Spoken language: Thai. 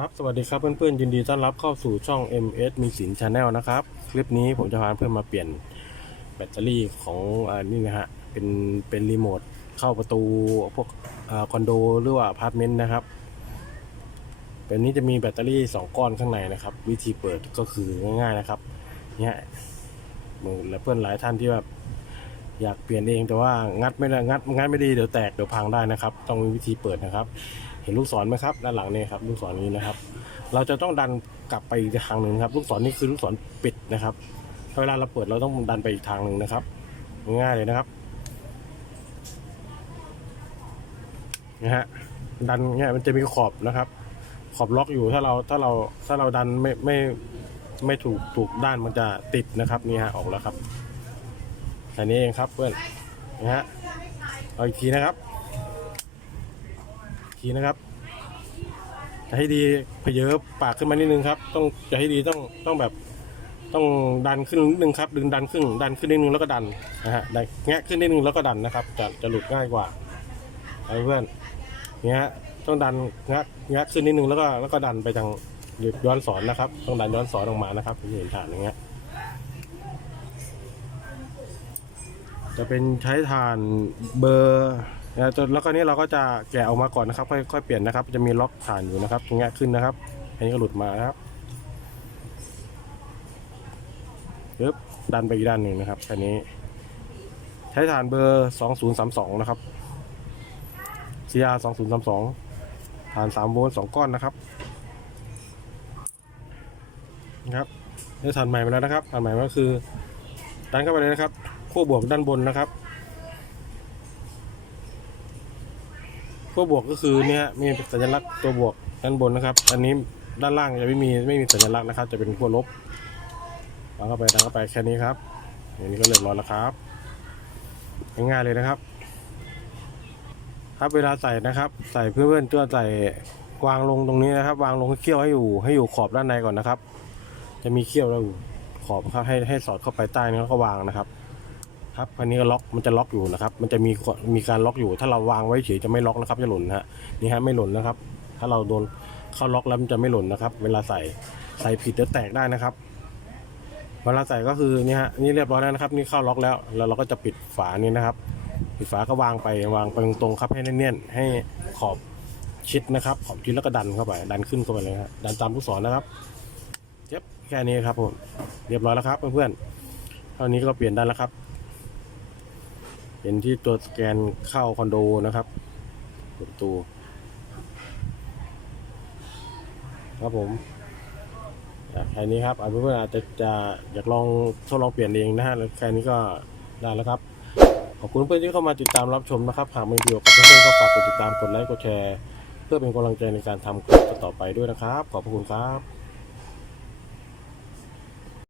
ครับสวัสดีครับเพื่อนๆยินดีต้อนรับเข้าสู่ช่อง MS มีสินชาแนลนะครับ คลิปนี้ผมจะพาเพื่อนมาเปลี่ยนแบตเตอรี่ของอานี่นะฮะเป็นเป็นรีโมทเข้าประตูพวกอคอนโดหรือว่าอพาร์ตเมนต์นะครับเป็นนี้จะมีแบตเตอรี่ 2 ก้อนข้างในนะครับ วิธีเปิดก็คือง่ายๆนะครับเนี่ยมือและเพื่อนหลายท่านที่แบบอยากเปลี่ยนเองแต่ว่างัดไม่ได้งัดงัดไม่ดีเดี๋ยวแตกเดี๋ยวพังได้นะครับ ต้องมีวิธีเปิดนะครับ เห็นลูกศรไหมครับด้านหลังนี่ครับลูกศรนี้นะครับ เราจะต้องดันกลับไปอีกทางหนึ่งครับ ลูกศรนี่คือลูกศรปิดนะครับเวลาเราเปิดเราต้องดันไปอีกทางหนึ่งนะครับ ง่ายเลยนะครับนะฮะดันเนี่ยมันจะมีขอบนะครับ ขอบล็อกอยู่ถ้าเราถ้าเราถ้าเราดันไม่ไม่ไม่ถูกถูกด้านมันจะติดนะครับนี่ฮะออกแล้วครับแค่นี้เองครับเพื่อนนะฮะเอาอีกทีนะครับ ทีนะครับ จะให้ดีเพเยอะปากขึ้นมานิดนึงครับ ต้องจะให้ดีต้องต้องแบบต้องดันขึ้นนิดนึงครับ ดึงดันขึ้น ดันขึ้นนิดนึงแล้วก็ดันนะฮะแงะขึ้นนิดนึงแล้วก็ดันนะครับ จะจะหลุดง่ายกว่าเอาเพื่อนเนี้ยต้องดันแงะแงะขึ้นนิดนึงแล้วก็แล้วก็ดันไปทางหย้อนสอนนะครับ ต้องดันย้อนสอนออกมานะครับที่เห็นฐานอย่างเงี้ยจะเป็นใช้ฐานเบอร์ แล้วก็นี้เราก็จะแกะออกมาก่อนนะครับ ค่อยค่อยเปลี่ยนนะครับ จะมีล็อกฐานอยู่นะครับตรงเงี้ยขึ้นนะครับ อันนี้ก็หลุดมานะครับปึ๊บดันไปอีกด้านหนึ่งนะครับอันนี้ ใช้ฐานเบอร์ 2032 นะครับ CR 2032ฐาน 3 โวลต์ 2 ก้อนนะครับนะครับได้ฐานใหม่มาแล้วนะครับฐานใหม่ก็คือดันเข้าไปเลยนะครับขั้วบวกด้านบนนะครับ ขั้วบวกก็คือเนี่ยมีสัญลักษณ์ตัวบวกด้านบนนะครับ อันนี้ด้านล่างจะไม่มีไม่มีสัญลักษณ์นะครับ จะเป็นขั้วลบดันเข้าไปดันเข้าไปแค่นี้ครับอย่างนี้ก็เรียบร้อยแล้วครับง่ายๆเลยนะครับ ครับเวลาใส่นะครับ ใส่เพื่อนๆตัวใส่วางลงตรงนี้นะครับ วางลงให้เคี่ยวให้อยู่ ให้อยู่ขอบด้านในก่อนนะครับ จะมีเคี่ยวแล้วขอบครับให้ให้สอดเข้าไปใต้นี้แล้วก็วางนะครับ ครับอันนี้ก็ล็อกมันจะล็อกอยู่นะครับ มันจะมีมีการล็อกอยู่ ถ้าเราวางไว้เฉยจะไม่ล็อกนะครับจะหล่นฮะนี่ฮะไม่หล่นนะครับ ถ้าเราโดนเข้าล็อกแล้วมันจะไม่หล่นนะครับ เวลาใส่ใส่ผิดเดี๋ยวแตกได้นะครับเวลาใส่ก็คือนี่ฮะนี่เรียบร้อยแล้วนะครับ นี่เข้าล็อกแล้ว แล้วเราก็จะปิดฝานี้นะครับ ปิดฝาก็วางไปวางไปตรงๆครับให้แน่นๆให้ขอบชิดนะครับขอบชิดแล้วก็ดันเข้าไป ดันขึ้นเข้าไปเลยครับดันตามลูกศรนะครับเจ็บแค่นี้ครับผมเรียบร้อยแล้วครับเพื่อนๆเท่านี้ก็เปลี่ยนได้แล้วครับ เห็นที่ตัวสแกนเข้าคอนโดนะครับประตูครับผมแค่นี้ครับอะเพื่อนๆอาจจะจะอยากลองทดลองเปลี่ยนเองนะฮะแล้วแค่นี้ก็ได้แล้วครับ ขอบคุณเพื่อนที่เข้ามาติดตามรับชมนะครับหากมีประโยชน์กับเพื่อนๆก็ฝากกดติดตามกดไลค์กดแชร์ เพื่อเป็นกำลังใจในการทำคลิปต่อไปด้วยนะครับ ขอบพระคุณครับ